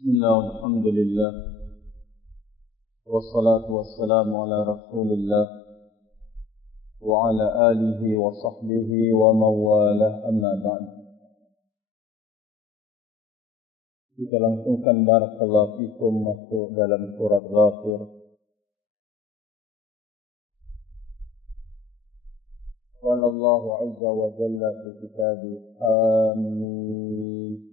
بسم الله والحمد لله والصلاة والسلام على رسول الله وعلى آله وصحبه ومن والاه أما بعد. Kita langsungkan barakallahu fikum masuk dalam surat Ghafir. Qala Allah azza wa jalla fi kitabih Amin.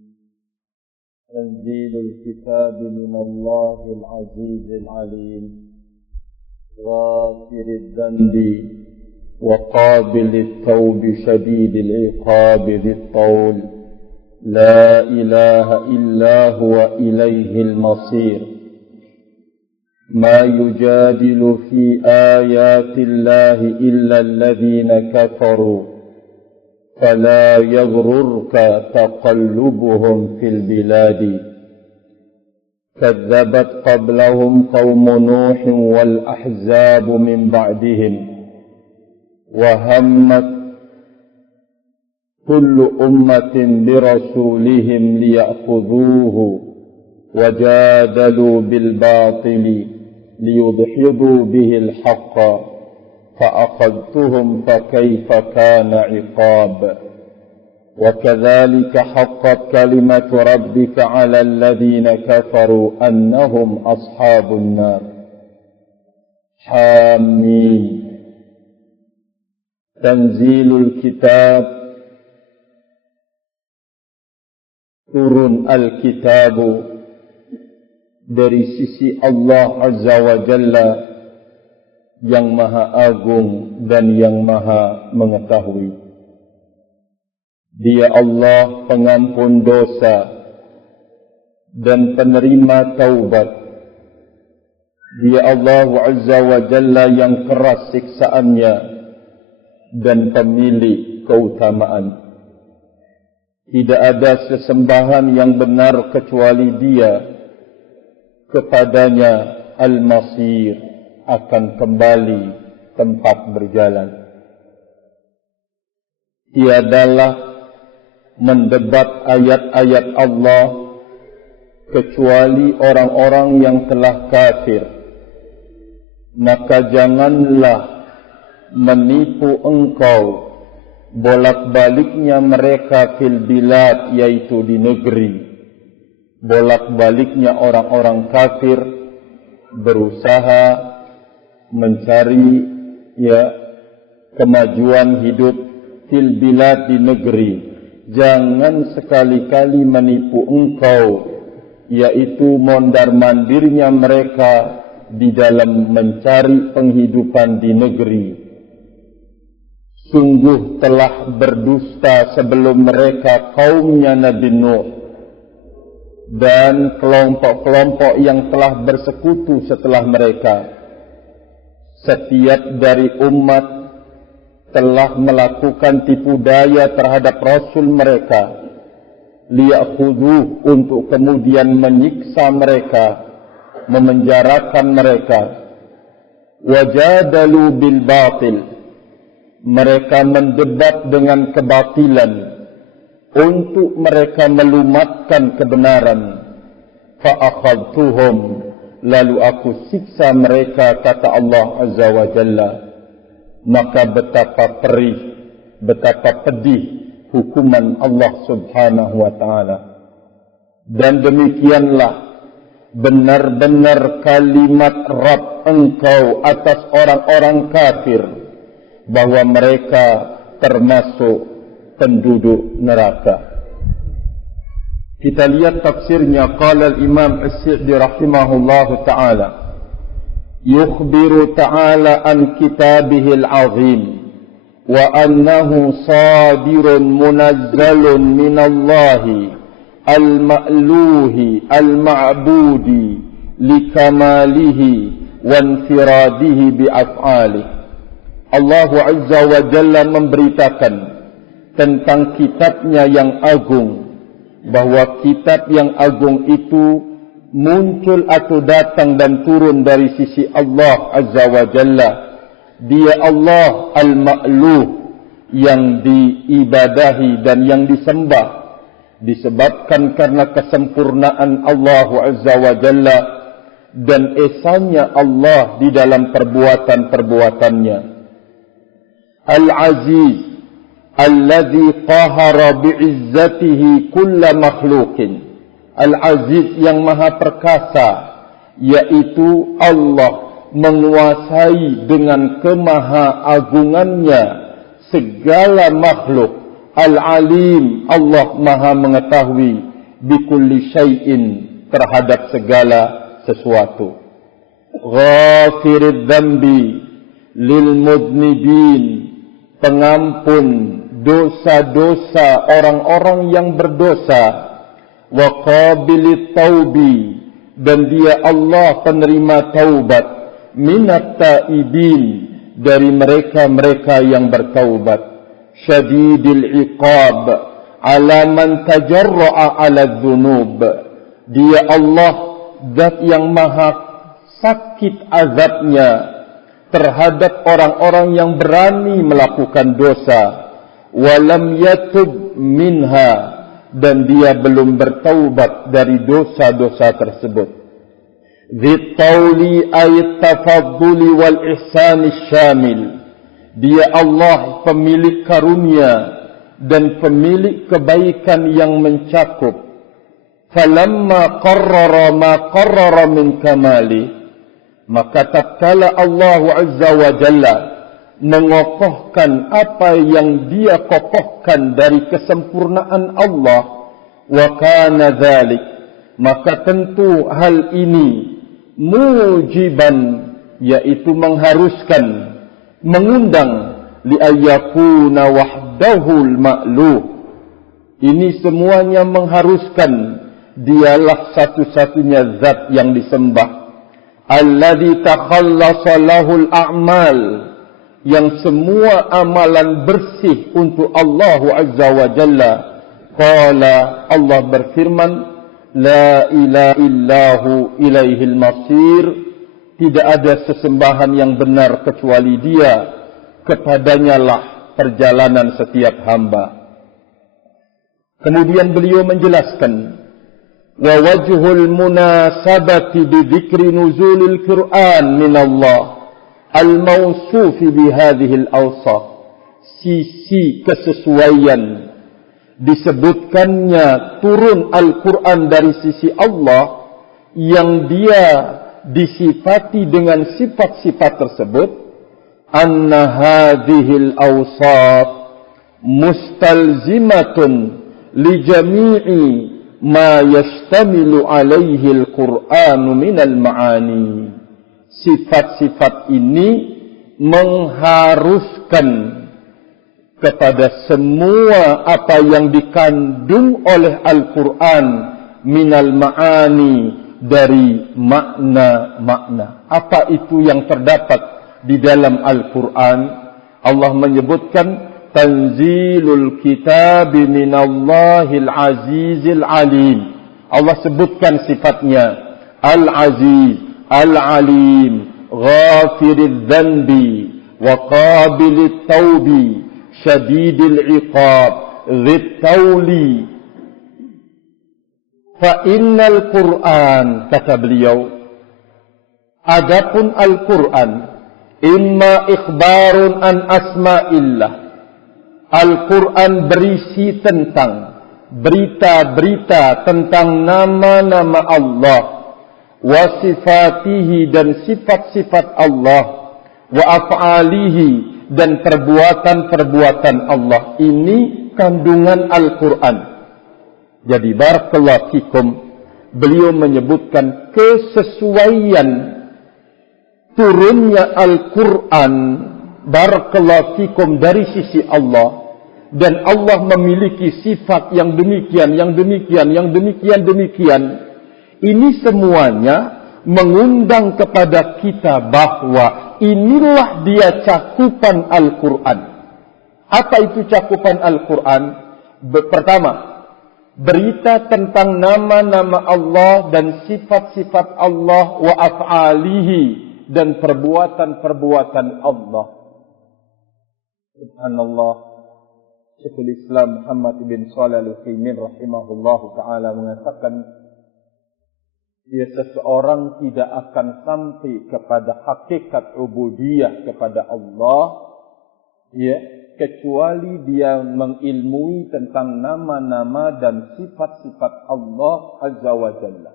تنزيل الكتاب من الله العزيز العليم غافر الذنب وقابل التوب شديد العقاب ذي الطول لا إله إلا هو إليه المصير ما يجادل في آيات الله إلا الذين كفروا فلا يغررك تقلبهم في البلاد كذبت قبلهم قوم نوح والأحزاب من بعدهم وهمت كل أمة برسولهم ليأخذوه وجادلوا بالباطل ليدحضوا به الحق فأخذتهم فكيف كان عقاب وكذلك حقت كلمة ربك على الذين كفروا أنهم أصحاب النار حامين تنزيل الكتاب turun Alkitab dari sisi Allah Azza wa Jalla yang maha agung dan yang maha mengetahui. Dia Allah pengampun dosa dan penerima taubat. Dia Allah Azza wa Jalla yang keras siksaannya dan pemilik keutamaan. Tidak ada sesembahan yang benar kecuali Dia. Kepadanya al-masir, akan kembali tempat berjalan. Tiadalah mendebat ayat-ayat Allah kecuali orang-orang yang telah kafir. Maka janganlah menipu engkau bolak-baliknya mereka fil bilad, yaitu di negeri. Bolak-baliknya orang-orang kafir berusaha mencari kemajuan hidup fil bilad, di negeri. Jangan sekali-kali menipu engkau, yaitu mondar-mandirnya mereka di dalam mencari penghidupan di negeri. Sungguh telah berdusta sebelum mereka kaumnya Nabi Nuh dan kelompok-kelompok yang telah bersekutu setelah mereka. Setiap dari umat telah melakukan tipu daya terhadap Rasul mereka, liya'khudhuh, untuk kemudian menyiksa mereka, memenjarakan mereka. Wajadalu bil batil, mereka mendebat dengan kebatilan untuk mereka melumatkan kebenaran. Fa'akhadtuhum, lalu aku siksa mereka, kata Allah Azza wa Jalla. Maka betapa perih, betapa pedih hukuman Allah Subhanahu wa ta'ala. Dan demikianlah benar-benar kalimat Rabb engkau atas orang-orang kafir, bahwa mereka termasuk penduduk neraka. Kita lihat tafsirnya. Qala al-Imam As-Sa'di rahimahullahu ta'ala, yukhbiru ta'ala an kitabihil azim wa annahu sadirun munazzalun minallahi al-ma'luhi al-ma'budi likamalihi wa infiradihi bi'af'alihi. Allah Azza wa Jalla memberitakan tentang kitabnya yang agung, bahwa kitab yang agung itu muncul atau datang dan turun dari sisi Allah Azza wa Jalla. Dia Allah al-ma'luh, yang diibadahi dan yang disembah, disebabkan karena kesempurnaan Allah Azza wa Jalla dan esanya Allah di dalam perbuatan-perbuatannya. Al-Aziz alladhi qahara bi'izzatihi kulla makhlukin. Al-Aziz yang maha perkasa, yaitu Allah menguasai dengan kemahaagungannya segala makhluk. Al-Alim, Allah maha mengetahui bikulli syai'in, terhadap segala sesuatu. Ghafirid dzambi lil mudnibin, pengampun dosa-dosa orang-orang yang berdosa. Wa qabilit taubi, dan dia Allah penerima taubat. Minat taibin, dari mereka-mereka yang bertaubat. Syadidil iqab ala man tajarra'a ala dzunub, dia Allah zat yang maha sakit azabnya terhadap orang-orang yang berani melakukan dosa. Walam yatub minha, dan dia belum bertaubat dari dosa-dosa tersebut. Dzitauli ayat tafadduli wal ihsani syamil, dia Allah pemilik karunia dan pemilik kebaikan yang mencakup. Falamma qarrara ma qarrara min kamali, maka tatkala Allah Azza wa Jalla mengokohkan apa yang dia kokohkan dari kesempurnaan Allah, wa kana dzalik, maka tentu hal ini mujiban, yaitu mengharuskan, mengundang li ayyakuna wahdahul ma'luh. Ini semuanya mengharuskan dialah satu-satunya zat yang disembah. Alladzi takhallasa lahul a'mal, yang semua amalan bersih untuk Allah Azza wa Jalla. Qala, Allah berfirman, la ilaha illahu ilaihil masir, tidak ada sesembahan yang benar kecuali dia, kepadanya lah perjalanan setiap hamba. Kemudian beliau menjelaskan, wa wajhul munasabati bi dzikri nuzulil Qur'an min Allah al-mawsuf bi hadhihi al-awsaf, sisi kesesuaian disebutkannya turun Al-Quran dari sisi Allah yang dia disifati dengan sifat-sifat tersebut. Anna hadhihi al-awsaf mustalzimatun li jami'i ma yashtamilu alaihi al-Qur'anu minal ma'ani. Sifat-sifat ini mengharuskan kepada semua apa yang dikandung oleh Al-Quran minal ma'ani, dari makna-makna. Apa itu yang terdapat di dalam Al-Quran? Allah menyebutkan tanzilul kitabi minallahil azizil alim. Allah sebutkan sifatnya Al-Aziz, Al-Alim, Ghafiridz dzanbi wa qabilit taubi, Syadidil iqab, Dzit tauli. Fa innal Qur'an, kata beliau, adapun Al-Quran, imma ikhbarun an asma'illah. Al-Quran berisi tentang berita-berita tentang nama-nama Allah, wa sifatihi, dan sifat-sifat Allah, wa af'alihi, dan perbuatan-perbuatan Allah. Ini kandungan Al-Quran. Jadi barakallahu fikum, beliau menyebutkan kesesuaian turunnya Al-Quran, barakallahu fikum, dari sisi Allah. Dan Allah memiliki sifat yang demikian, yang demikian, yang demikian, demikian. Ini semuanya mengundang kepada kita bahwa inilah dia cakupan Al-Quran. Apa itu cakupan Al-Quran? Pertama, berita tentang nama-nama Allah dan sifat-sifat Allah, wa af'alihi, dan perbuatan-perbuatan Allah. Subhanallah. Syekhul Islam Muhammad bin Shalih Al-Utsaimin rahimahullahu taala mengatakan, seseorang tidak akan sampai kepada hakikat ubudiyah kepada Allah kecuali dia mengilmui tentang nama-nama dan sifat-sifat Allah Azza wa Jalla.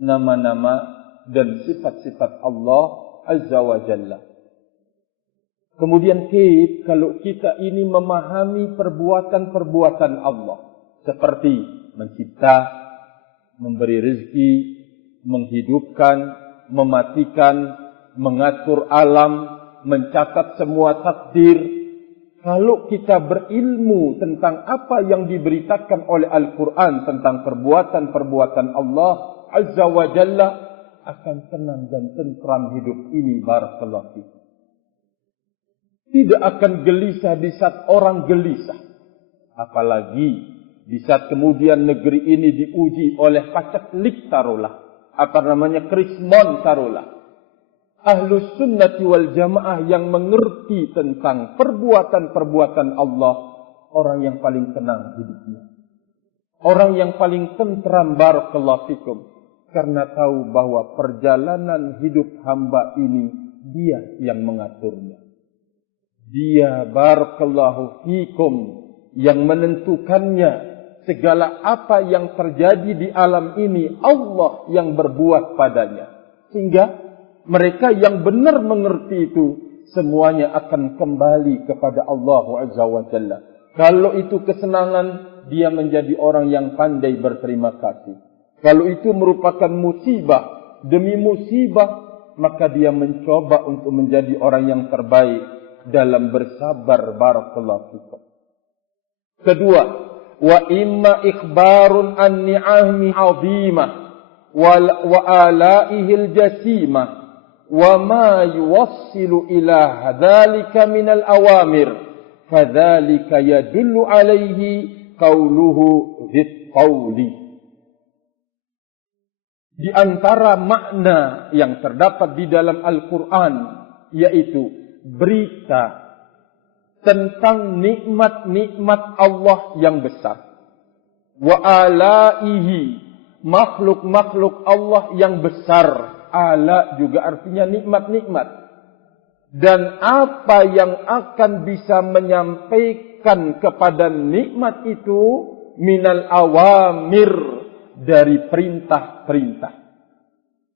Nama-nama dan sifat-sifat Allah Azza wa Jalla. Kemudian kalau kita ini memahami perbuatan-perbuatan Allah, seperti mencipta, memberi rezeki, menghidupkan, mematikan, mengatur alam, mencatat semua takdir. Kalau kita berilmu tentang apa yang diberitakan oleh Al-Quran tentang perbuatan-perbuatan Allah Azza wa Jalla, akan tenang dan tentram hidup ini, barakallahu fikum. Tidak akan gelisah di saat orang gelisah. Apalagi di saat kemudian negeri ini diuji oleh paceklik taruhlah. Krismon taruhlah. Ahlus sunnati wal jamaah yang mengerti tentang perbuatan-perbuatan Allah, orang yang paling tenang hidupnya. Orang yang paling tentram, barakallahu fikum. Karena tahu bahwa perjalanan hidup hamba ini dia yang mengaturnya. Dia, barakallahu fikum, yang menentukannya. Segala apa yang terjadi di alam ini, Allah yang berbuat padanya. Sehingga mereka yang benar mengerti itu, semuanya akan kembali kepada Allah Azza wa Jalla. Kalau itu kesenangan, dia menjadi orang yang pandai berterima kasih. Kalau itu merupakan musibah demi musibah, maka dia mencoba untuk menjadi orang yang terbaik dalam bersabar, barakallahu fikum. Kedua, wa imma ikhbarun an ni'ami 'azimah wa alaihil jasimah wa ma yuwassilu ila dzalika minal awamir, fadzalika yadullu alaihi qauluhu dzit qauli. Di antara makna yang terdapat di dalam Al-Quran, yaitu berita tentang nikmat-nikmat Allah yang besar. Wa alaihi, makhluk-makhluk Allah yang besar. Ala juga artinya nikmat-nikmat. Dan apa yang akan bisa menyampaikan kepada nikmat itu, minal awamir, dari perintah-perintah.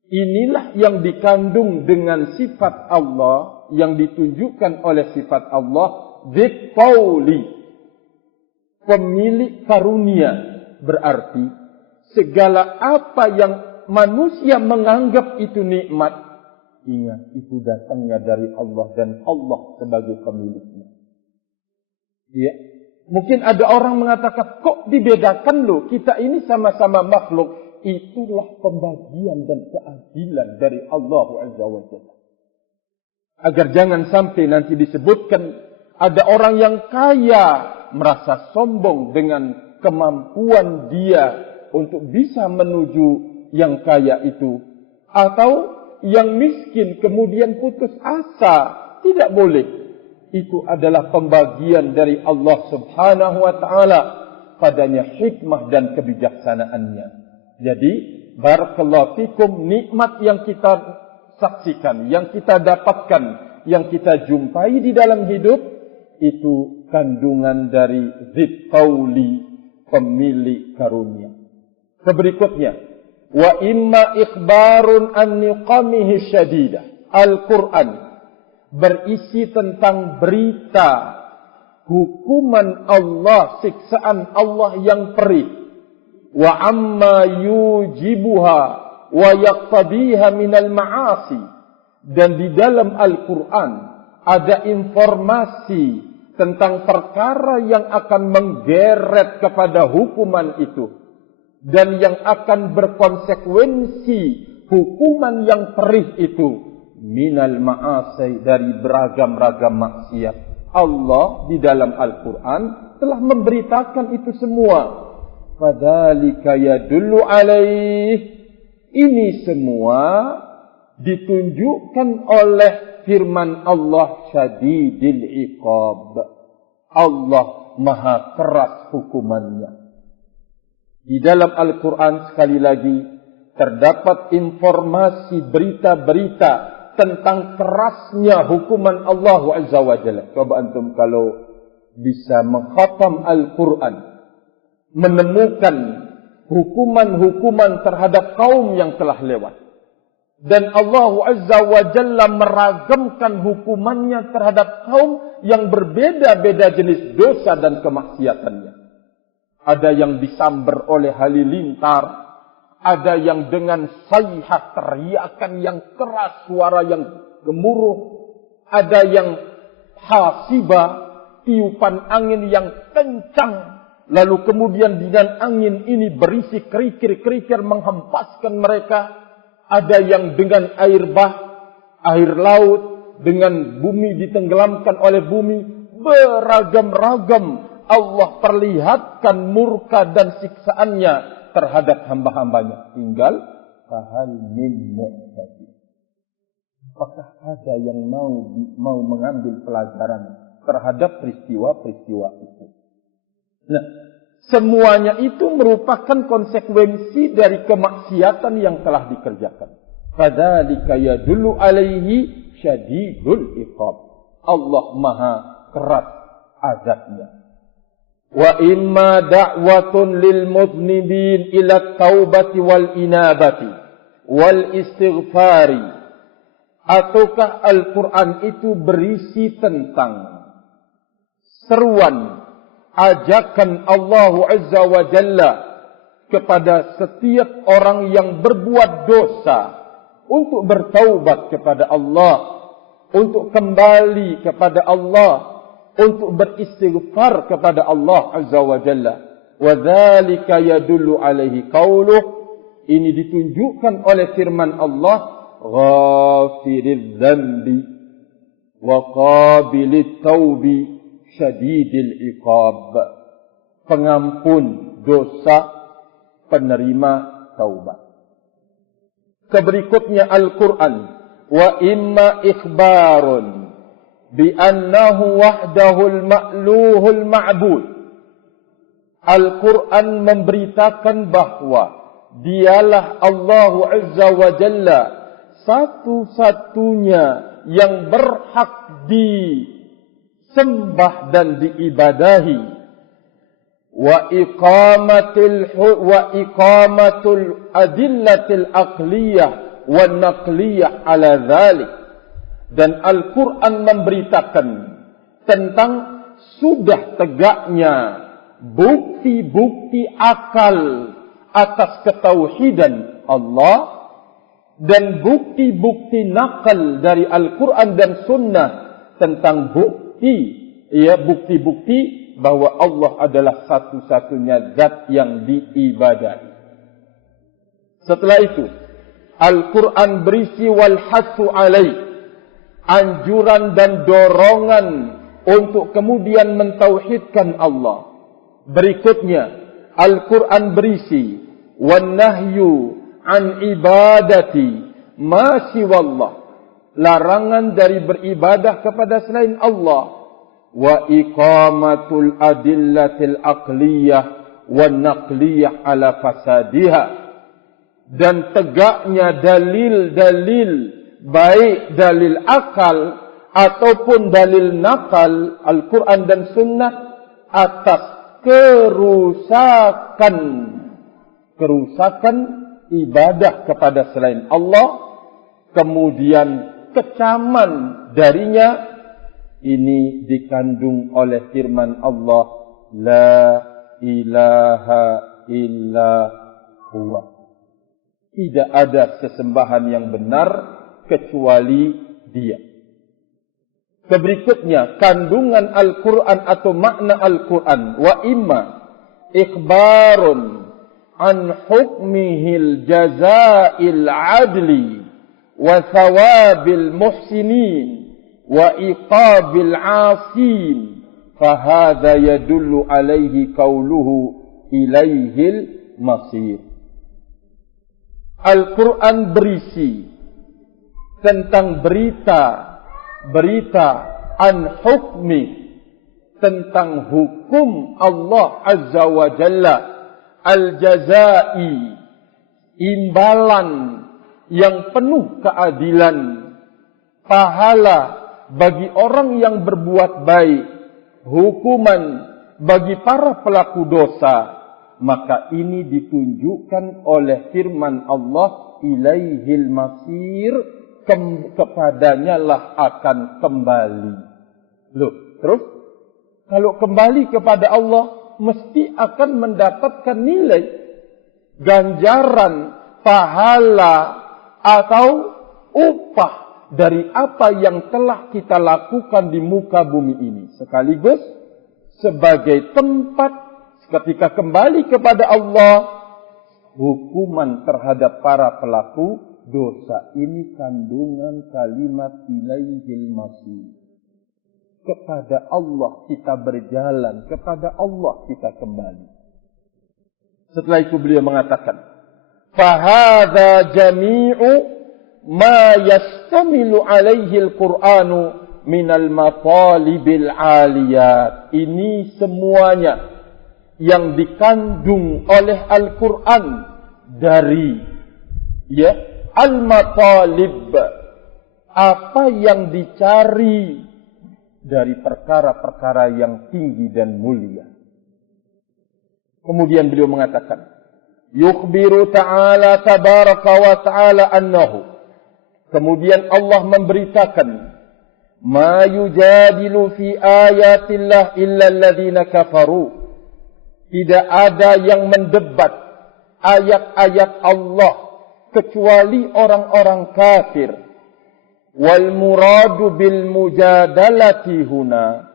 Inilah yang dikandung dengan sifat Allah, yang ditunjukkan oleh sifat Allah, dzit qauli, pemilik karunia. Berarti segala apa yang manusia menganggap itu nikmat, ingat itu datangnya dari Allah dan Allah sebagai pemiliknya. Ya. Mungkin ada orang mengatakan, kok dibedakan loh, kita ini sama-sama makhluk. Itulah pembagian dan keadilan dari Allah Azza wa Jalla. Agar jangan sampai nanti disebutkan ada orang yang kaya merasa sombong dengan kemampuan dia untuk bisa menuju yang kaya itu. Atau yang miskin kemudian putus asa. Tidak boleh. Itu adalah pembagian dari Allah Subhanahu wa ta'ala. Padanya hikmah dan kebijaksanaannya. Jadi, barakallahu fikum, nikmat yang kita saksikan, yang kita dapatkan, yang kita jumpai di dalam hidup, itu kandungan dari dzit qauli, pemilik karunia. Berikutnya, wa imma ikhbarun an niqamihi syadidah. Al-Quran berisi tentang berita hukuman Allah, siksaan Allah yang perih. Wa amma yujibuha wa yaqtadiha minal ma'asi. Dan di dalam Al-Quran ada informasi tentang perkara yang akan menggeret kepada hukuman itu. Dan yang akan berkonsekuensi hukuman yang perih itu. Minal ma'asi, dari beragam-ragam maksiat. Allah di dalam Al-Quran telah memberitakan itu semua. Fadzalika yadullu alaih. Ini semua ditunjukkan oleh firman Allah, syadidil iqab. Allah maha keras hukumannya. Di dalam Al-Quran sekali lagi terdapat informasi berita-berita tentang kerasnya hukuman Allah Azza wa Jalla. Coba antum kalau bisa mengkhatam Al-Quran, menemukan hukuman-hukuman terhadap kaum yang telah lewat. Dan Allah Azza wa Jalla meragamkan hukumannya terhadap kaum yang berbeda-beda jenis dosa dan kemaksiatannya. Ada yang disambar oleh halilintar, ada yang dengan sayhah teriakan yang keras, suara yang gemuruh, ada yang hasibah, tiupan angin yang kencang, lalu kemudian dengan angin ini berisi kerikil-kerikil menghempaskan mereka. Ada yang dengan air laut, dengan bumi ditenggelamkan oleh bumi, beragam-ragam Allah perlihatkan murka dan siksaannya terhadap hamba-hambanya. Tinggal fahal min mu'tadin. Apakah ada yang mau mengambil pelajaran terhadap peristiwa-peristiwa itu? Nah, semuanya itu merupakan konsekuensi dari kemaksiatan yang telah dikerjakan. Fadzalika yadullu alaihi syadidul iqab. Allah maha keras azabnya. Wa imma da'watun lil mudhnibin ila taubati wal inabati wal istighfari. Ataukah Al-Quran itu berisi tentang seruan, ajakan Allah Azza wa Jalla kepada setiap orang yang berbuat dosa untuk bertaubat kepada Allah, untuk kembali kepada Allah, untuk beristighfar kepada Allah Azza wa Jalla. Wa dzalika yadullu alaihi qauluh, ini ditunjukkan oleh firman Allah, ghafiriz dzambi wa qabilit taubi syadidil iqab, pengampun dosa, penerima taubat. Keberikutnya Al-Quran, wa imma ikhbarun bi annahu wahdahul ma'luhul ma'bud. Al-Quran memberitakan bahwa dialah Allah Azza wa Jalla satu-satunya yang berhak disembah dan diibadahi. Wa iqamatul adillatil aqliyah wa naqliyah ala dhalik. Dan Al-Quran memberitakan tentang sudah tegaknya bukti-bukti akal atas ketauhidan Allah dan bukti-bukti nakal dari Al-Quran dan Sunnah tentang bukti-bukti bahwa Allah adalah satu-satunya zat yang diibadahi. Setelah itu, Al-Quran berisi wal hasu alaih, anjuran dan dorongan untuk kemudian mentauhidkan Allah. Berikutnya, Al-Quran berisi wan nahyu an ibadati ma siwallah, larangan dari beribadah kepada selain Allah. Wa iqamatul adillatil aqliyah wa naqliyah ala fasadiha, dan tegaknya dalil-dalil, baik dalil akal ataupun dalil nakal Al-Quran dan Sunnah atas kerusakan ibadah kepada selain Allah, kemudian kecaman darinya. Ini dikandung oleh firman Allah, la ilaha illa huwa. Tidak ada sesembahan yang benar kecuali Dia. Berikutnya, kandungan Al-Quran atau makna Al-Quran. Wa imma ikhbarun an hukmihil jazail adli wa thawabil muhsinin wa iqabil asin, fahadha yadullu alaihi qauluhu ilaihil masir. Al-Quran berisi tentang berita an hukmi, tentang hukum Allah Azza wa Jalla, al-jazai, imbalan yang penuh keadilan, pahala bagi orang yang berbuat baik, hukuman bagi para pelaku dosa, maka ini ditunjukkan oleh firman Allah, ilaihil masir, kepadanya lah akan kembali. Loh, terus kalau kembali kepada Allah mesti akan mendapatkan nilai, ganjaran, pahala atau upah dari apa yang telah kita lakukan di muka bumi ini. Sekaligus sebagai tempat ketika kembali kepada Allah, hukuman terhadap para pelaku dosa. Ini kandungan kalimat ilaihil masir. Kepada Allah kita berjalan, kepada Allah kita kembali. Setelah itu beliau mengatakan, fahadha jami'u ma yastamilu alaihi al-Qur'anu minal matalibil aliyat. Ini semuanya yang dikandung oleh Al-Quran dari al-matalib, apa yang dicari dari perkara-perkara yang tinggi dan mulia. Kemudian beliau mengatakan, yukhbiru ta'ala tabaraka wa ta'ala annahu, kemudian Allah memberitakan, ma yujadilu fi ayatillah illa alladhina kafaru, tidak ada yang mendebat ayat-ayat Allah kecuali orang-orang kafir. Wal muradu bil mujadalati huna,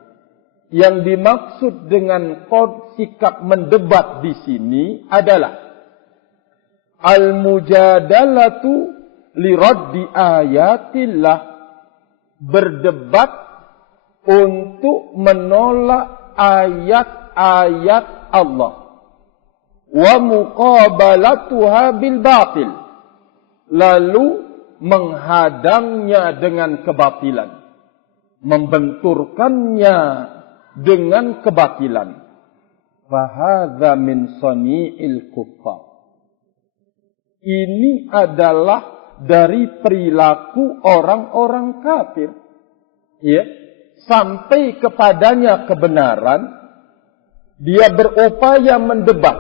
yang dimaksud dengan sikap mendebat di sini adalah al mujadalatu li raddi ayatillah, berdebat untuk menolak ayat-ayat Allah, wa muqabalatuha bil batil, lalu menghadangnya dengan kebatilan, membenturkannya dengan kebatilan. Fahadha min sani'il kuffar, ini adalah dari perilaku orang-orang kafir. Ya, sampai kepadanya kebenaran, dia berupaya mendebat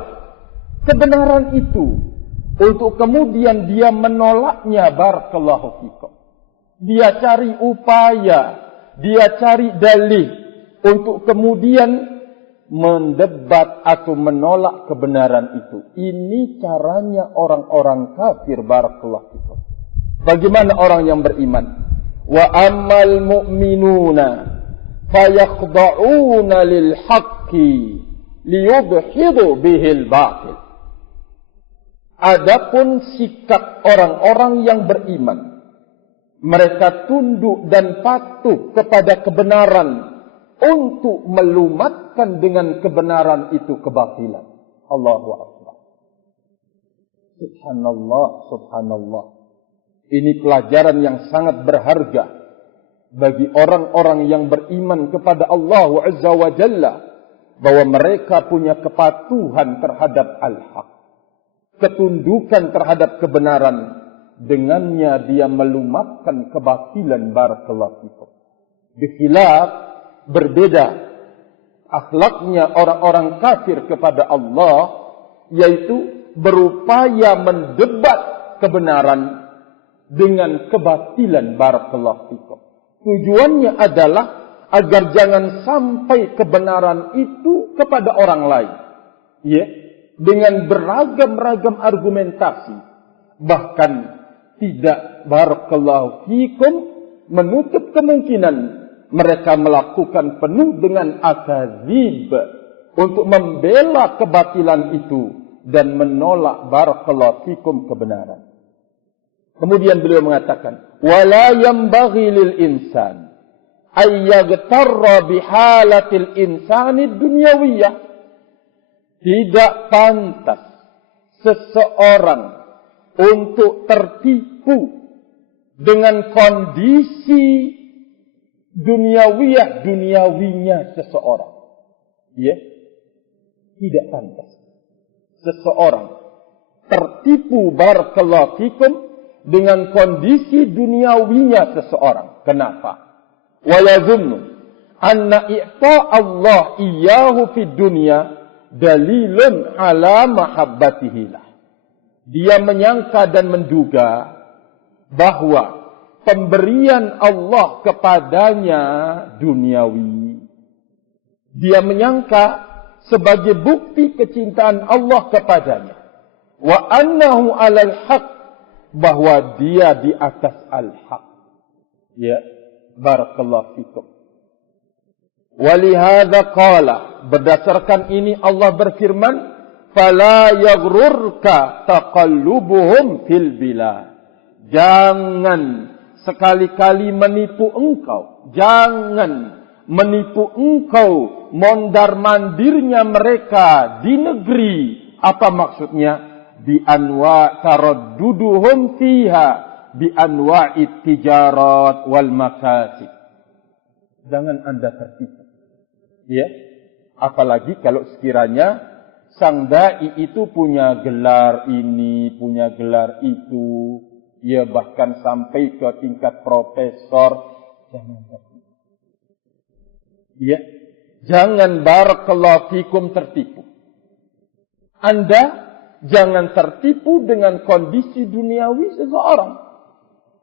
kebenaran itu, untuk kemudian dia menolaknya. Barakallahu fikum. Dia cari upaya, dia cari dalih untuk kemudian mendebat atau menolak kebenaran itu. Ini caranya orang-orang kafir. Barakallahu fikum. Bagaimana orang yang beriman? Wa ammal mu'minuna fayakhda'una lil haqqi liyudhidu bihil batil. Adapun sikap orang-orang yang beriman, mereka tunduk dan patuh kepada kebenaran untuk melumatkan dengan kebenaran itu kebatilan. Allahu Akbar. Subhanallah, subhanallah. Ini pelajaran yang sangat berharga bagi orang-orang yang beriman kepada Allah Azza wa Jalla, bahwa mereka punya kepatuhan terhadap al-haq, ketundukan terhadap kebenaran, dengannya dia melumatkan kebatilan. Barakallahu fikum. Bikhilaf, berbeda akhlaknya orang-orang kafir kepada Allah, yaitu berupaya mendebat kebenaran dengan kebatilan. Barakallahu fikum. Tujuannya adalah agar jangan sampai kebenaran itu kepada orang lain. Ya, dengan beragam-ragam argumentasi, bahkan tidak, barakallahu fikum, menutup kemungkinan mereka melakukan penuh dengan akadzib untuk membela kebatilan itu dan menolak, barakallahu fikum, kebenaran. Kemudian beliau mengatakan, wala yambaghi lil insan ay yaghtarra bihalatil insani dunyawiyah. Tidak pantas seseorang untuk tertipu dengan kondisi duniawinya seseorang. Ya, tidak pantas seseorang tertipu barakallahu fikum dengan kondisi duniawinya seseorang. Kenapa? Wa yazunnu anna i'ta Allah iyyahu fid dunya dalilun ala mahabbatihi lah. Dia menyangka dan menduga bahwa pemberian Allah kepadanya duniawi. Dia menyangka sebagai bukti kecintaan Allah kepadanya. Wa annahu alal haq, bahwa dia di atas al-haq. Ya, barakallahu fikum. Walihada qala, berdasarkan ini Allah berfirman, fala yaghrurka taqallubuhum fil bilad. Jangan sekali-kali menipu engkau. Jangan menipu engkau mondar-mandirnya mereka di negeri. Apa maksudnya? Bi anwa taradduduhum fiha bi anwa'it tijarat wal makasib. Jangan Anda tertipu. Ya. Apalagi kalau sekiranya sang dai itu punya gelar ini, punya gelar itu, ya bahkan sampai ke tingkat profesor. Jangan tertipu. Ya, jangan barakallahu fikum tertipu. Anda jangan tertipu dengan kondisi duniawi seseorang.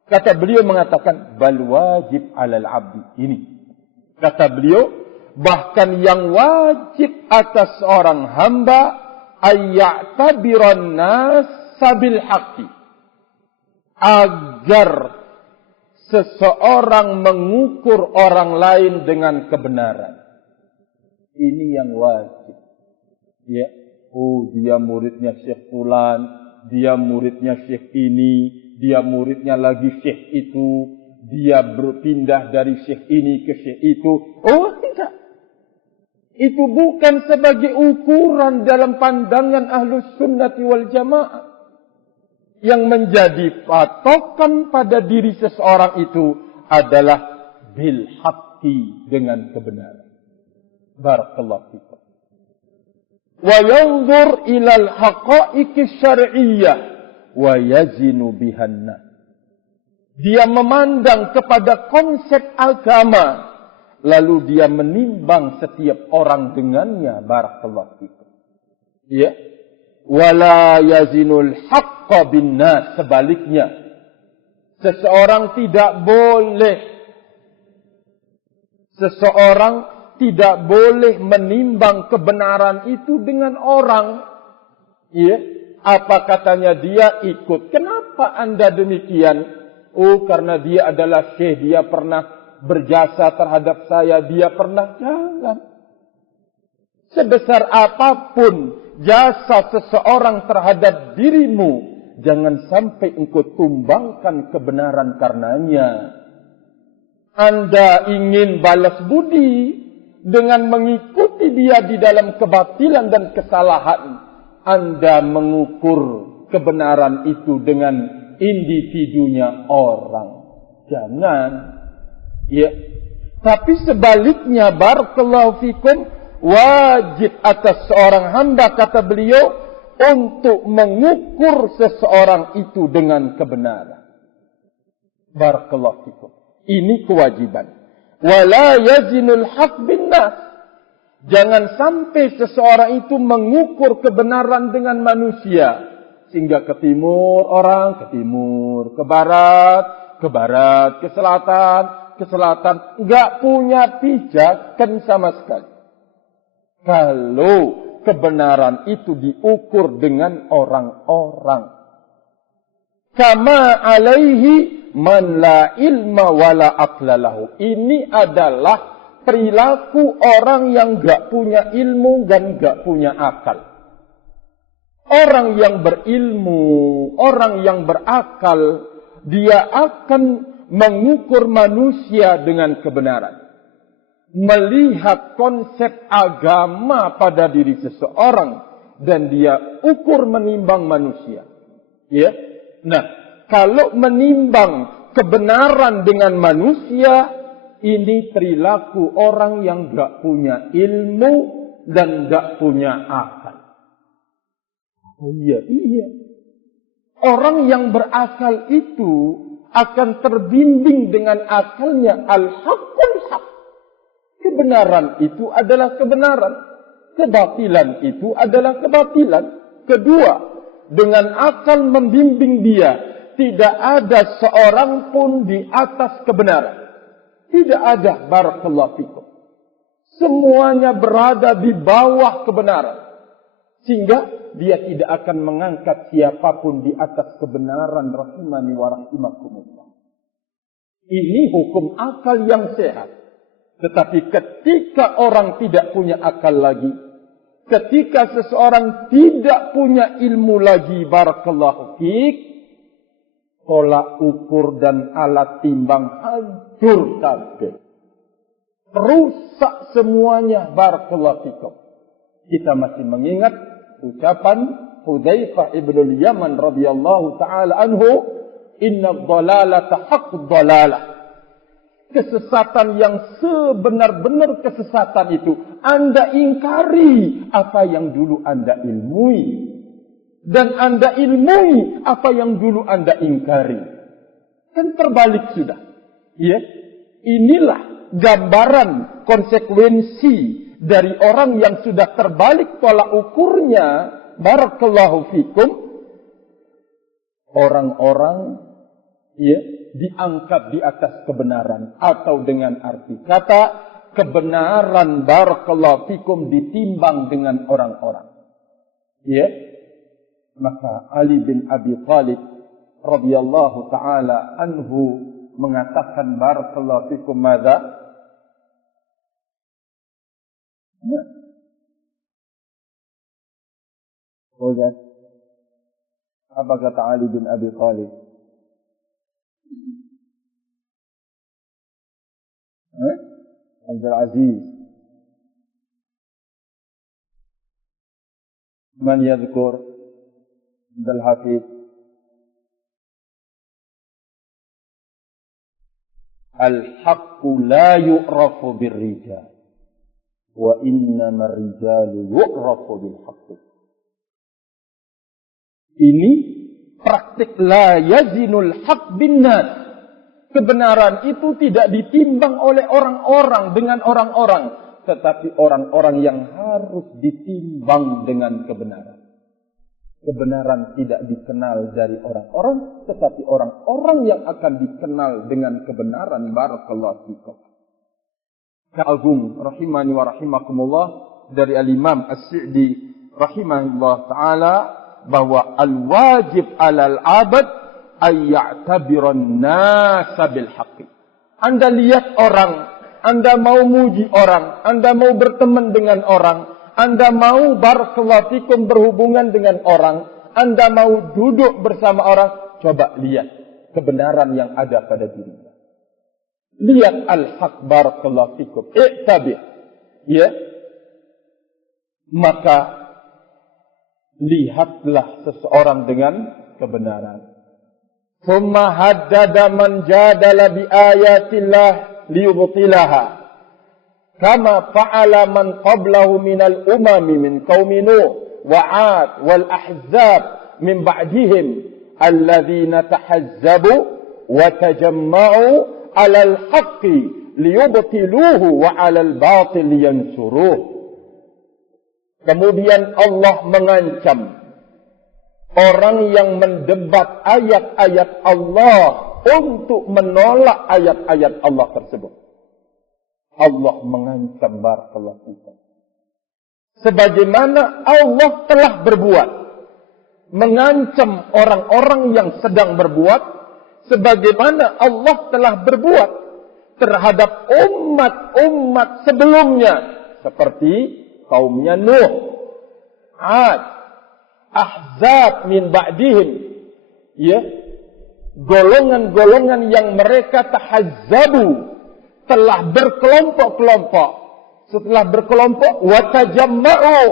Kata beliau mengatakan, bal wajib alal abdi. Ini. Kata beliau, bahkan yang wajib atas seorang hamba, ayya'tabiran nas sabil haqqi. Agar seseorang mengukur orang lain dengan kebenaran. Ini yang wajib. Ya. Oh, dia muridnya Syekh Fulan, dia muridnya Syekh ini, dia muridnya lagi Syekh itu, dia berpindah dari Syekh ini ke Syekh itu. Oh, tidak. Itu bukan sebagai ukuran dalam pandangan Ahlus Sunnati wal Jamaah. Yang menjadi patokan pada diri seseorang itu adalah bil haqqi, dengan kebenaran. Barakallahu fikum. Wa yanzur ilal haqa'iqi syar'iyyah wa yazinu bihanna. Dia memandang kepada konsep agama, lalu dia menimbang setiap orang dengannya. Barakallahu fikum. Ya. Wala yazinul haqqa bin nas. Sebaliknya, seseorang tidak boleh menimbang kebenaran itu dengan orang. Ya, apa katanya dia ikut. Kenapa Anda demikian? Oh, karena dia adalah syekh, dia pernah berjasa terhadap saya, dia pernah. Jangan. Sebesar apapun jasa seseorang terhadap dirimu, jangan sampai engkau tumbangkan kebenaran karenanya. Anda ingin balas budi dengan mengikuti dia di dalam kebatilan dan kesalahan. Anda mengukur kebenaran itu dengan individunya orang. Jangan. Ya. Tapi sebaliknya, barakallahu fikum, wajib atas seorang hamba, kata beliau, untuk mengukur seseorang itu dengan kebenaran. Barakallahu fikum. Ini kewajiban. Wala yazinul haq bin nas. Jangan sampai seseorang itu mengukur kebenaran dengan manusia. Sehingga ke timur orang, ke timur. Ke barat, ke selatan, ke selatan. Enggak punya pijakan sama sekali. Kalau kebenaran itu diukur dengan orang-orang. Kama alaihi man la ilma wala aqlalahu. Ini adalah perilaku orang yang enggak punya ilmu dan enggak punya akal. Orang yang berilmu, orang yang berakal, dia akan mengukur manusia dengan kebenaran. Melihat konsep agama pada diri seseorang dan dia ukur menimbang manusia. Ya. Nah, kalau menimbang kebenaran dengan manusia, ini perilaku orang yang enggak punya ilmu dan tidak punya akal. Oh iya. Orang yang berakal itu akan terbimbing dengan akalnya al-haqqul haq. Kebenaran itu adalah kebenaran. Kebatilan itu adalah kebatilan. Kedua, dengan akal membimbing dia, tidak ada seorang pun di atas kebenaran. Tidak ada, barakallahu fikum. Semuanya berada di bawah kebenaran. Sehingga dia tidak akan mengangkat siapapun di atas kebenaran, rahimani wa rahimakumullah. Ini hukum akal yang sehat. Tetapi ketika orang tidak punya akal lagi, ketika seseorang tidak punya ilmu lagi, barakallahu fiik, tolak ukur dan alat timbang hancur kabeh. Rusak semuanya, barakallahu fikum. Kita masih mengingat ucapan Hudzaifah ibn Yaman radhiyallahu taala anhu, "Inna dhalalata haqqud dhalalah." Kesesatan yang sebenar-benar kesesatan itu Anda ingkari apa yang dulu Anda ilmui, dan Anda ilmui apa yang dulu Anda ingkari. Kan terbalik sudah. Ya, inilah gambaran konsekuensi dari orang yang sudah terbalik tolak ukurnya, barakallahu fikum. Orang-orang diangkat di atas kebenaran, atau dengan arti kata kebenaran, barakallahu fikum, ditimbang dengan orang-orang. Maka Ali bin Abi Thalib radhiyallahu taala anhu mengatakan, barakallahu fikum, madza? Apa kata Ali bin Abi Thalib? Abdul Aziz, man yadhkur Abdul Hafiz? Al-haqqu la yu'rafu bir-rijal wa innama ar-rijalu yu'rafu bil-haqqi. Ini praktik la yazinul haq bin nas. Kebenaran itu tidak ditimbang oleh orang-orang dengan orang-orang, tetapi orang-orang yang harus ditimbang dengan kebenaran. Kebenaran tidak dikenal dari orang-orang, tetapi orang-orang yang akan dikenal dengan kebenaran, barakallahu fikum. Ka'agung rahimani wa rahimakumullah, dari al-Imam As-Sa'di rahimahullah ta'ala, bahwa al-wajib alal abad ayya'tabiran nasa bil haqqi. Anda lihat orang, Anda mau muji orang, Anda mau berteman dengan orang, Anda mau barakallahu fikum berhubungan dengan orang, Anda mau duduk bersama orang, coba lihat kebenaran yang ada pada dirinya. Lihat al-haq, barakallahu fikum, i'tabir. Maka lihatlah seseorang dengan kebenaran. Thumma haddada man jadala bi ayatillah liyubtilaha, kama fa'ala man qablahu minal umami min qaumi Nuh wa 'ad wal ahzab min ba'dihim alladhina tahazzabu wa tajamma'u 'alal haqqi liyubtiluhu wa 'alal batil liyansuruh. Kemudian Allah mengancam orang yang mendebat ayat-ayat Allah untuk menolak ayat-ayat Allah tersebut. Allah mengancam, barakallahu fikum, sebagaimana Allah telah berbuat, mengancam orang-orang yang sedang berbuat, sebagaimana Allah telah berbuat terhadap umat-umat sebelumnya, seperti kaumnya Nuh, 'Ad, Ahzab min ba'dihim, golongan-golongan yang mereka tahazzabu, telah berkelompok-kelompok. Setelah berkelompok, wa tajamma'u,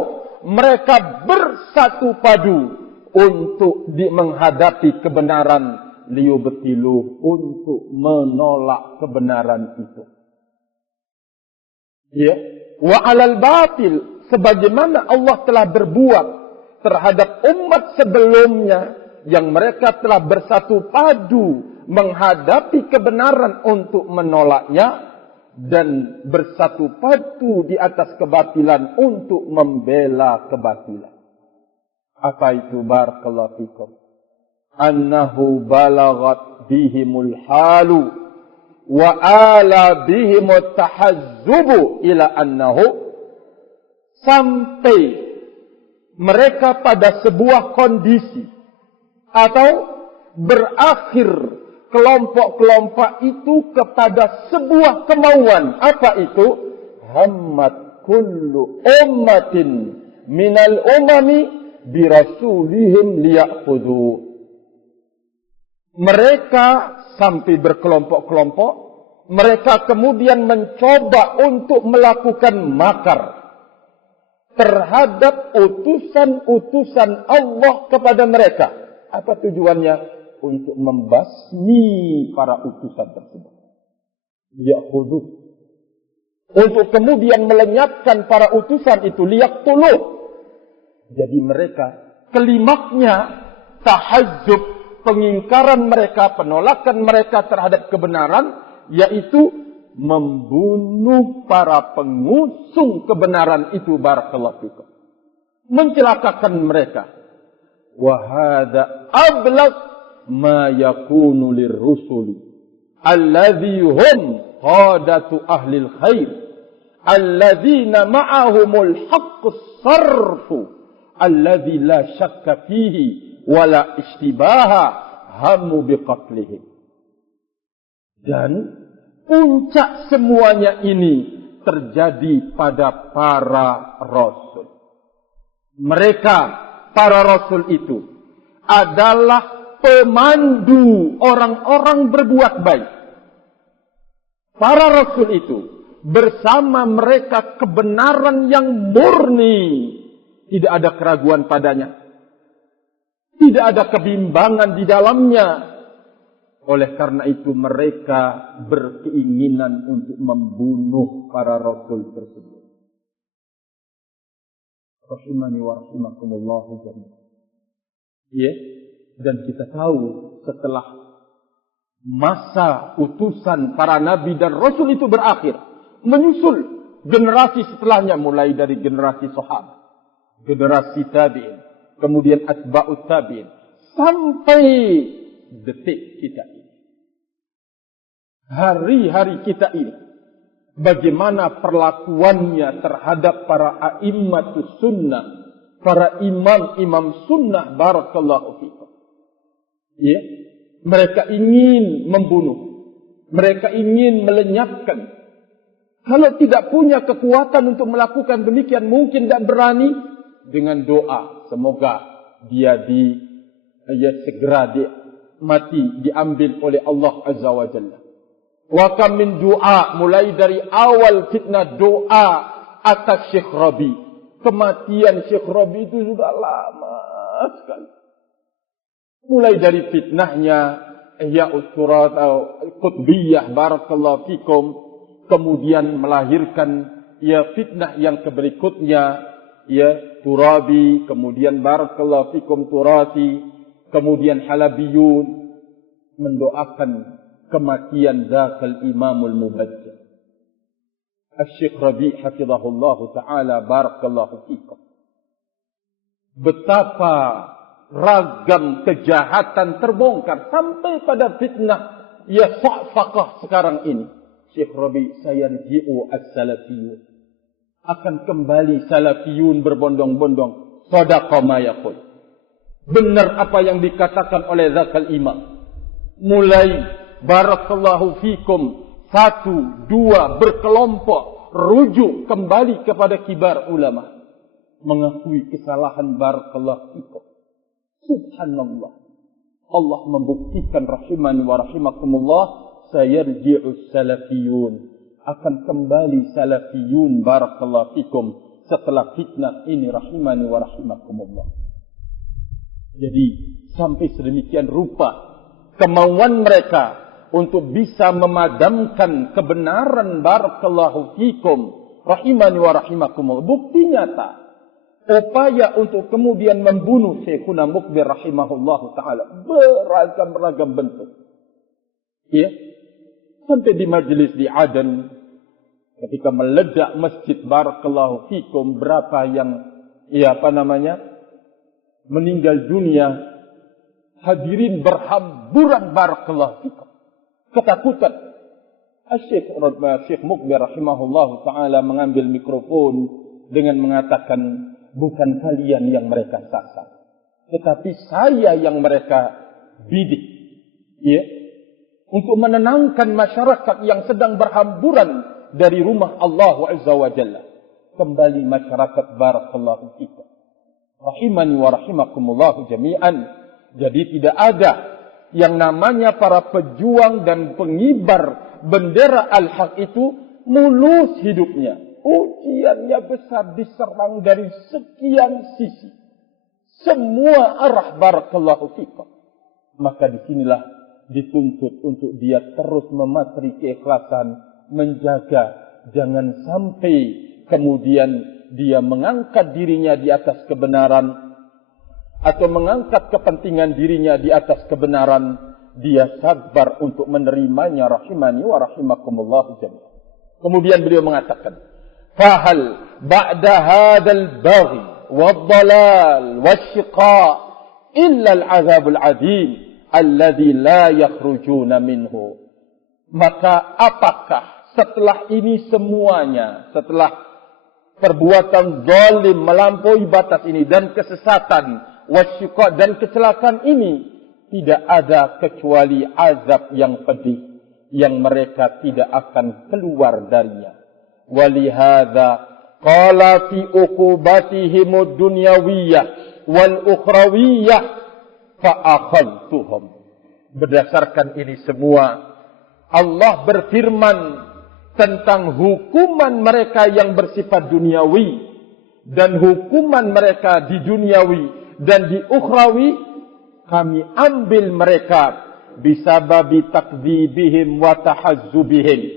mereka bersatu padu untuk menghadapi kebenaran, liyubtiluh, untuk menolak kebenaran itu. Wa 'alal batil, sebagaimana Allah telah berbuat terhadap umat sebelumnya yang mereka telah bersatu padu menghadapi kebenaran untuk menolaknya dan bersatu padu di atas kebatilan untuk membela kebatilan. Apa itu? Barakallahu fikum. Annahu balaghat bihimul halu wa ala bihimut tahazzubu ila annahu, sampai mereka pada sebuah kondisi atau berakhir kelompok-kelompok itu kepada sebuah kemauan. Apa itu? Hammat kullu ummatin minal umami birasulihim liya'khudhu. Mereka sampai berkelompok-kelompok, mereka kemudian mencoba untuk melakukan makar terhadap utusan-utusan Allah kepada mereka. Apa tujuannya? Untuk membasmi para utusan tersebut. Liya'khudhu. Untuk kemudian melenyapkan para utusan itu. Liyaqtuluh. Jadi mereka, kelimaknya tahazzub, pengingkaran mereka, penolakan mereka terhadap kebenaran, yaitu membunuh para pengusung kebenaran itu. Barakallahu fikum. Mencelakakan mereka. Wahada ablaq ma yakunu lirrusuli alladhi hum qadatu ahlil khair alladhina ma'ahumul haqqus sarfu alladhi la syakka fihi wala istibaha hamu biqatlihim. Dan puncak semuanya ini terjadi pada para rasul. Mereka, para rasul itu adalah pemandu orang-orang berbuat baik. Para rasul itu bersama mereka kebenaran yang murni, tidak ada keraguan padanya, tidak ada kebimbangan di dalamnya. Oleh karena itu mereka berkeinginan untuk membunuh para rasul tersebut. Rahimani wa rahimakumullahu jami'an. Ya, dan kita tahu setelah masa utusan para nabi dan rasul itu berakhir, menyusul generasi setelahnya, mulai dari generasi sahabat, generasi tabi'in, kemudian atba'ut tabi'in, sampai detik kita ini. Hari-hari kita ini, bagaimana perlakuannya terhadap para a'immatus sunnah, para imam-imam sunnah. Barakallahu fikum. Ya, mereka ingin membunuh, mereka ingin melenyapkan. Kalau tidak punya kekuatan untuk melakukan demikian, mungkin tidak berani, dengan doa semoga dia segera mati, diambil oleh Allah Azza wa Jalla. Wa kam min doa, mulai dari awal fitnah doa atas Syekh Rabi. Kematian Syekh Rabi itu sudah lama sekali. Mulai dari fitnahnya Ihya'ut Turat atau Qutbiyah, barakallahu fikum, kemudian melahirkan fitnah yang berikutnya, Turabi, kemudian barakallahu fikum Turati, kemudian Halabiyun, mendoakan kematian dzakal Imamul Mubajjal Asy-Syaikh Rabi' hafizahullahu taala, barakallahu fikum. Betapa ragam kejahatan terbongkar sampai pada fitnah Sa'faqah sekarang ini. Syekh Rabi' sayarji'u as-salafiyun, akan kembali salafiyun berbondong-bondong. Shadaqa ma yaqul, benar apa yang dikatakan oleh zakal imam. Mulai barakallahu fikum 1, 2 berkelompok rujuk kembali kepada kibar ulama, mengakui kesalahan. Barakallahu fikum. Subhanallah, Allah membuktikan rahimani wa rahimakumullah, sayarji'us salafiyun, akan kembali salafiyun, barakallahu fikum, setelah fitnah ini, rahimani wa rahimakumullah. Jadi sampai sedemikian rupa kemauan mereka untuk bisa memadamkan kebenaran, barakallahu fikum, Rahimani wa rahimakumullah. Bukti nyata. Upaya untuk kemudian membunuh Syekhuna Mukbir rahimahullah ta'ala. Beragam-ragam bentuk. Ya. Sampai di majlis di Aden. Ketika meledak masjid barakallahu fikum. Berapa yang meninggal dunia. Hadirin berhamburan barakallahu fikum. Ketakutan. Syekh Mukbir rahimahullah ta'ala mengambil mikrofon dengan mengatakan, bukan kalian yang mereka sasar, tetapi saya yang mereka bidik. Ya, untuk menenangkan masyarakat yang sedang berhamburan dari rumah Allah Azza wa Jalla. Kembali masyarakat barakallahu fikum. Rahimani wa rahimakumullah jami'an. Jadi tidak ada yang namanya para pejuang dan pengibar bendera al-haq itu mulus hidupnya. Ujiannya besar, diserang dari sekian sisi. Semua arah barakallahu fikum. Maka disinilah dituntut untuk dia terus mematri keikhlasan, menjaga jangan sampai kemudian dia mengangkat dirinya di atas kebenaran atau mengangkat kepentingan dirinya di atas kebenaran. Dia sabar untuk menerimanya. Rahimani wa rahimakumullah jami'an. Kemudian beliau mengatakan, fahal ba'da hadzal baghi wad-dhalal wasyiqa illa al-'adzabul 'adzim alladzi la yakhrujuna minhu. Maka apakah setelah ini semuanya, setelah perbuatan zalim melampaui batas ini dan kesesatan wasyiqa dan kecelakaan ini, tidak ada kecuali azab yang pedih yang mereka tidak akan keluar darinya. Walihada qala fi uqubatihim ad-dunyawiyah wal ukhrawiyah fa akhadtuhum. Berdasarkan ini semua, Allah berfirman tentang hukuman mereka yang bersifat duniawi dan hukuman mereka di duniawi dan di ukhrawi. Kami ambil mereka bisababi takdzibihim wa tahazzubihim,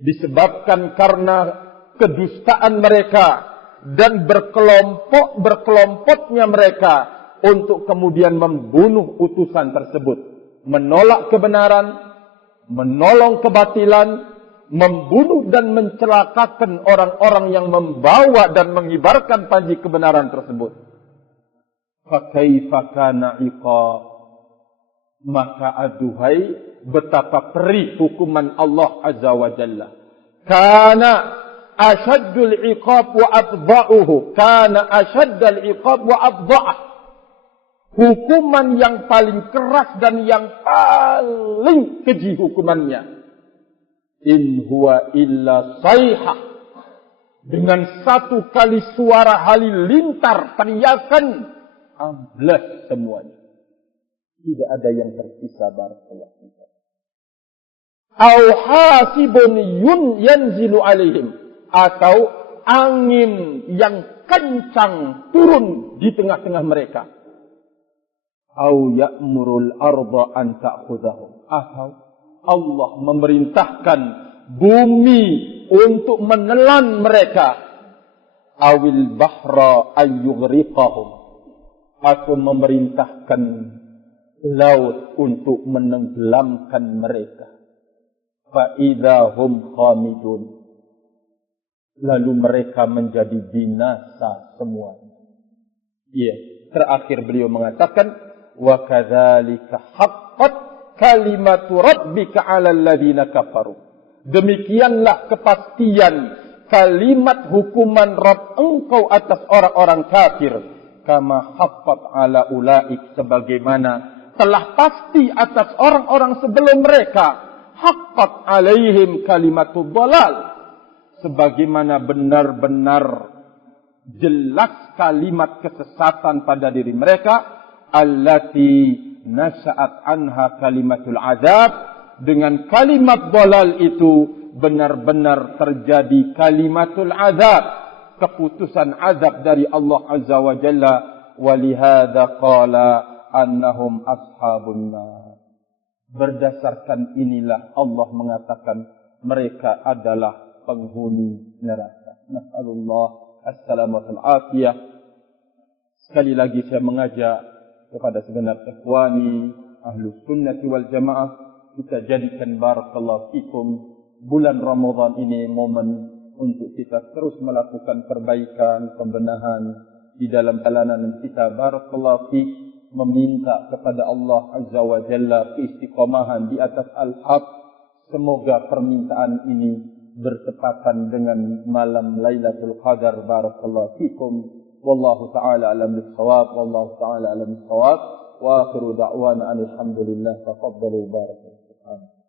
disebabkan karena kedustaan mereka dan berkelompoknya mereka untuk kemudian membunuh utusan tersebut, menolak kebenaran, menolong kebatilan, membunuh dan mencelakakan orang-orang yang membawa dan mengibarkan panji kebenaran tersebut. Fakaifa kana iqab, maka aduhai betapa perih hukuman Allah Azza wa Jalla. Kana ashaddul iqab wa afdha'uhu, kana ashaddul iqab wa afdha'ah. Hukuman yang paling keras dan yang paling keji hukumannya. In huwa illa sayhah, dengan satu kali suara halilintar teriakan, amblas semuanya. Tidak ada yang tersisa barakallahu fikum. Au hasibun yanzilu alaihim, atau angin yang kencang turun di tengah-tengah mereka. Au ya'murul arda an ta'khudhahum, atau Allah memerintahkan bumi untuk menelan mereka. Awil bahra ayyughriqahum, atau memerintahkan laut untuk menenggelamkan mereka. Fa idahum khamidun, lalu mereka menjadi binasa semuanya. Iya, terakhir beliau mengatakan, wa kadzalika haqqat kalimatu rabbika 'alal ladzina kafaru. Demikianlah kepastian kalimat hukuman Rabb engkau atas orang-orang kafir. Kama haqqat 'ala ulaik, sebagaimana telah pasti atas orang-orang sebelum mereka. Haqqat 'alaihim kalimatud dhalal, sebagaimana benar-benar jelas kalimat kesesatan pada diri mereka. Allati nasya'at anha kalimatul azab, dengan kalimat dhalal itu benar-benar terjadi kalimatul azab, keputusan azab dari Allah Azza wa Jalla. Walihada qala annahum ashabun nar. Berdasarkan inilah Allah mengatakan mereka adalah penghuni neraka. Nas'alullah as-salamata al-afiyah. Sekali lagi saya mengajak kepada segenap ikhwani Ahlus Sunnah wal Jamaah, kita jadikan barakallahu fikum bulan Ramadan ini momen untuk kita terus melakukan perbaikan, pembenahan di dalam jalanan kita. Barakallahu fiik, meminta kepada Allah Azza wa Jalla keistiqomahan di atas al-haq. Semoga permintaan ini bertepatan dengan malam Lailatul Qadar. Barakallahu fikum. Wallahu ta'ala alam bis-shawab. Wallahu ta'ala alam bis-shawab. Wa akhiru da'wana alhamdulillah. Taqabbalu barakallahu.